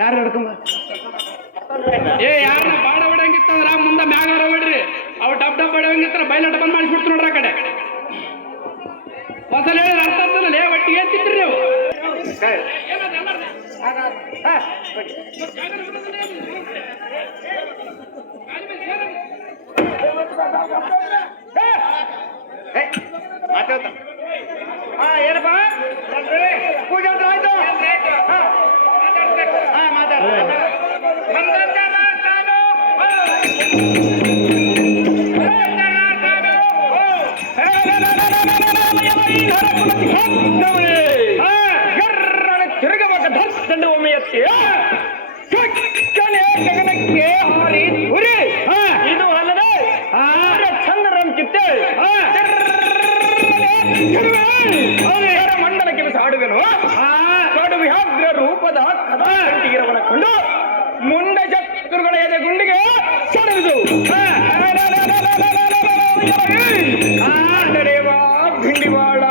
ಯಾರು ಹಿಡ್ಕೊಂಬ ಯಾರು ಬಾಡ ಹೊಡಂಗಿತ್ತಂದ್ರ ಮುಂದೆ ಮ್ಯಾಗಾರ ಹೊಡ್ರಿ ಅವ್ ಡಬ್ ಹೊಡಂಗಿತ್ತ ಬೈಲ ಡಬಲ್ ಮಾಡಿಸ್ಬಿಡ್ತು ನೋಡ್ರಿ ಆ ಕಡೆ ಒಂದ್ಸಲ ಹೇಳಿದ್ರೆ ಅರ್ಥ ಆಗ್ತದಲ್ಲ ಒಟ್ಟಿಗೆ ಏನ್ತಿದ್ರಿ ನೀವು ಮಾತಾಡ್ತ ಏನಪ್ಪ ಪೂಜೆ ಆಯ್ತು ತಿರುಗಬೇಕ ದಂಡ ಒಮ್ಮೆ ಎತ್ತಿ ಗಗನಕ್ಕೆ ಹಾರಿ ಹುರಿ ಇದು ಅಲ್ಲದೆ ಚಂದ್ರನ್ ಕಿತ್ತೆ ಮಂಡಲಕ್ಕೆ ಬಿಸಾಡುವೆನು ಕಡು ವಿಹಾಗ್ರ ರೂಪದ ಕದಾಂಟಿಗಿರವನ ಕಂಡು ಮುಂಡ ಚತುರ್ಗಳ ಎದೆ ಗುಂಡಿಗೆ ಸೆಳೆದು ನಡೆಯುವ ಭಿಂಡಿವಾಳ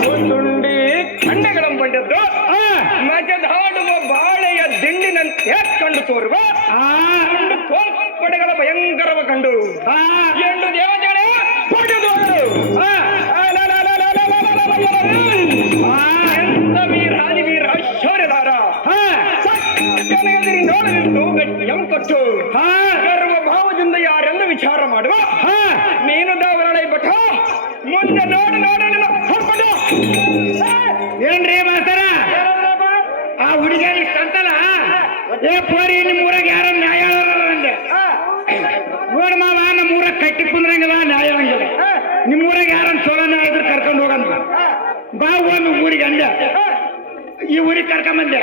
ಮುಂದುಂಡಿ ಖಂಡಗಳನ್ನು ಬಂದದ್ದು ಮಜದಾಡುವ ಬಾಳೆಯ ದಿಂಡಿನಂತೆ ಕಂಡು ತೋರುವ ಪಡೆಗಳ ಭಯಂಕರವ ಕಂಡು ಎಂಟು ದೇವತೆಗಳೇ ಪಡೆದು ವೀರ ಶೌರ್ಯಧಾರ ನೋಡಲಿದ್ದು ಗಟ್ಟಿಯಂ ಕೊಟ್ಟು ಗರ್ವ ಭಾವದಿಂದ ಯಾರೆಂದು ವಿಚಾರ ಮಾಡುವ ನೀನು ದಾವರಣೆ ಬಠ ಮುಂದೆ ನೋಡು ನೋಡಲಿಲ್ಲ ಹೊರಪಡ ಏನ್ರಿ ಮಾಸ್ತರ ಆ ಹುಡುಗಿಯರು ಇಷ್ಟಂತಲ್ಲ ಏ ಪೋರಿ ನಿಮ್ಮ ಊರಾಗ ಯಾರ ನ್ಯಾಯ ಅಂದೆ ನೋಡ ಮಾವ ನಮ್ಮ ಊರಾಗ ಕಟ್ಟಿ ಕುಂದ್ರಂಗಿಲ್ಲ ನ್ಯಾಯ ಹಂಗಿಲ್ಲ ನಿಮ್ಮ ಊರಾಗ ಯಾರನ್ನ ಸೋಲ ನ್ಯಾಯ ಇದ್ರೆ ಕರ್ಕೊಂಡು ಹೋಗಂತ ಬಾ ಒಂದು ಊರಿಗೆ ಅಂದೆ ಈ ಊರಿಗೆ ಕರ್ಕೊಂಬಂದೆ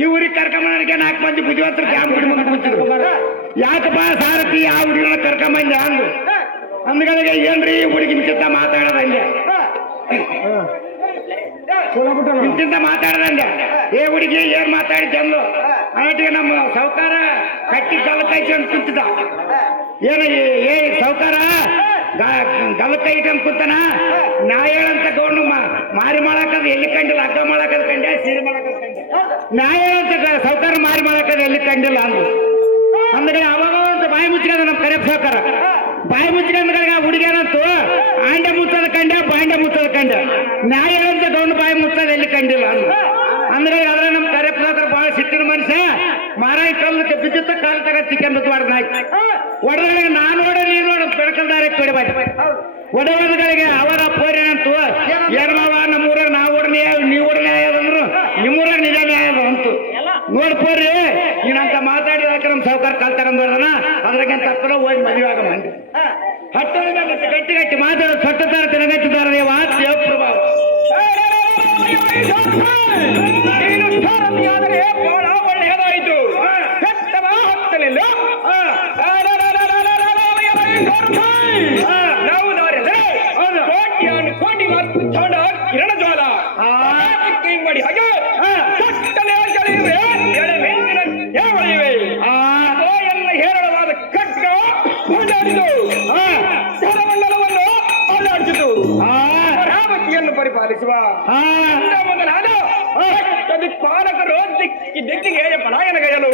ಈ ಊರಿಗೆ ಕರ್ಕೊಂಬಂದಕ್ಕೆ 4 ಮಂದಿ ಬುದ್ಧಿವಂತರು ಕ್ಯಾಂಪ್ ಬಿಡಿ ಮುಂದೆ ಕೂತಿದ್ರು ಯಾಕಪ್ಪ ಸಾರಥಿ ಆ ಹುಡುಗಿನ ಕರ್ಕೊಂಬಂದೆ ಅಂದು ಅಂದ್ಗಳಿಗೆ ಏನ್ರಿ ಹುಡುಗಿ ಇಂಚಿಂತ ಮಾತಾಡೋದಂದೆ ಇಂಚಿಂತ ಮಾತಾಡದಂದೆ ಏ ಹುಡುಗಿ ಏನ್ ಮಾತಾಡಿದ್ದೆ ಅಂದು ಅನ್ನಟಿಗೆ ನಮ್ಮ ಸೌಕಾರ ಕಟ್ಟಿ ಗಲಕಾಯ್ತು ಅಂತ ಕುಂತಿದ್ದ ಏನ ಏ ಸೌಕಾರ ಗಲಕೈ ಇಟ್ಕೊಂಡ್ ಕುಂತಾನ ನಾ ಹೇಳಂತ ಗೌಂಡು ಮಾರಿ ಮಾಡಾಕದ ಎಲ್ಲಿ ಕಂಡಿಲ್ಲ ಹಗ್ಗ ಮಾಡಾಕದ ಕಂಡೆ ಸೀರೆ ಮಾಡಾಕದ ಕಂಡೆ ನಾ ಹೇಳಂತ ಸೌಕಾರ ಮಾರಿ ಮಾಡಾಕದ ಎಲ್ಲಿ ಕಂಡಿಲ್ಲ ಅಂದು ಅಂದ್ರೆ ಅವಾಗ ಅಂತ ಬಾಯಿ ಮುಚ್ಚಿದ ನಮ್ಮ ಕರೆಪ್ ಸೌಕಾರ ಬಾಯಿ ಮುಚ್ಚಿದ ಹುಡುಗಿಯರಂತೂ ಆಂಡೆ ಮುಚ್ಚದ ಕಂಡೆ ಬಾಂಡೆ ಮುಚ್ಚದ ಕಂಡೆ ನಾ ಹೇಳಂತ ಗೌಂಡು ಬಾಯಿ ಮುಚ್ಚದ ಎಲ್ಲಿ ಕಂಡಿಲ್ಲ ಅಂದು ಅಂದ್ರೆ ಆದ್ರೆ ನಮ್ ಕರೆಪ್ ಸೌಕಾರ ಬಹಳ ಸಿಟ್ಟಿನ ಮನುಷ್ಯ ಮಾರಾಯಿ ಕಲ್ಲಕ್ಕೆ ಬಿದ್ದಿತ್ತ ಕಾಲ್ ತಗ ಚಿಕ್ಕಂದು ಒಡೆದಗಳಿಗೆ ನಾನು ನೋಡ ನೀನು ನೋಡ ಬೆಳಕಲ್ದಾರೆ ಕೊಡಬಾರ್ದು ಒಡೆಗಳಿಗೆ ಅವರ ಪೋರೇನಂತು ಏನ್ ಮಾವ ನಮ್ಮೂರಾಗ ನಾವು ಓಡನೆ ನೀವು ಓಡನೆ ಆಗ್ಯದಂದ್ರು ನಿಮ್ಮೂರಾಗ ನಿಜ ನ್ಯಾಯ ಅಂತು ನೋಡ್ಕೋರಿ ನೀನಂತ ಮಾತಾಡಿದಾಕ ನಮ್ ಸೌಕಾರ ಕಾಲ್ ತಗೊಂಡ್ಬಾರ್ದನ ಅದ್ರಾಗೇನ್ ತಪ್ಪಲ್ಲ ಹೋಗಿ ಮದುವೆ ಆಗ ಮಂದಿ ಹತ್ತು ಗಟ್ಟಿ ಗಟ್ಟಿ ಮಾತಾಡೋ ಸೊಟ್ಟತಾರ ತಿರುಗಟ್ಟಿದಾರ ನೀವು ಆ ದೇವ ಪ್ರಭಾವ ಆದರೆ ಬಹಳ ಒಳ್ಳೆಯದಾಯಿತು ಹತ್ತಲಿಲ್ಲ ನಾವು ಕೋಟಿ ಮಾತಾಡ ಕಿರಣ ಜ್ವಾಲ ಮಾಡಿ ಹಾಗೆ ಎಲ್ಲ ಹೇರಳವಾದ ಖಡ್ಗ ಕೊಂಡಾಡಿತು ಧನಮಂಡಲವನ್ನು ಅಲ್ಲಾಡಿಸಿತು ರಾಮಕಿಯನ್ನು ಪರಿಪಾಲಿಸುವ ಮೊದಲಾದ ಪಾಲಕರು ದಿಕ್ಕಿಗೆ ಪಲಾಯನಗೈಯಲು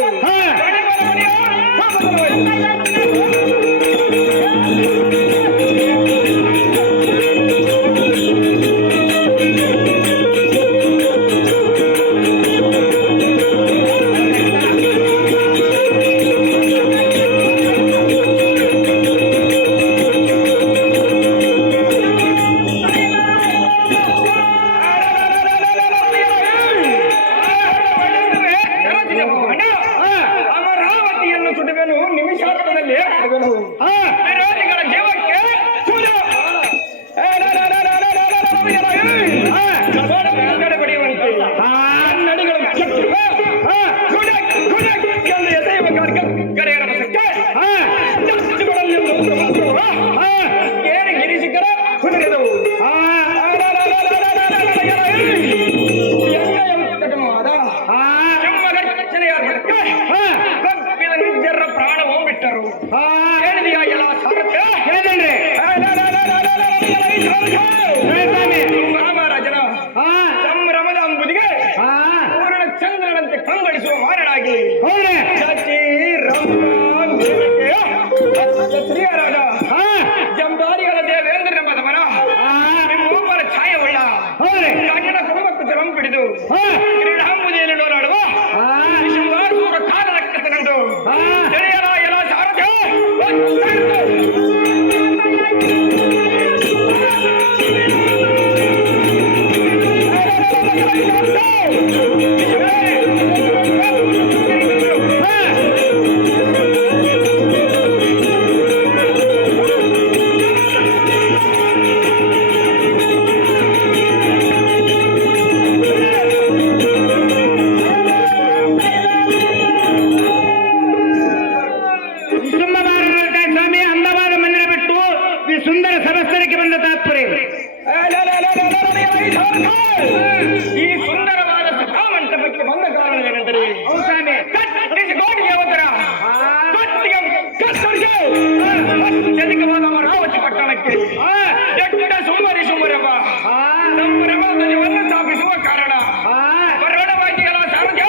ಹಾ, ಎಟ್ಟ ಸುಮ್ಮರಿ ಸುಮ್ಮರಪ್ಪ ಹಾ, ನಮ್ಮ ಧ್ವಜವನ್ನು ಸ್ಥಾಪಿಸುವ ಕಾರಣ ಹಾ. ಬರೋಣವಾಗಿ ಎಲ್ಲ ಸಾರಥ್ಯ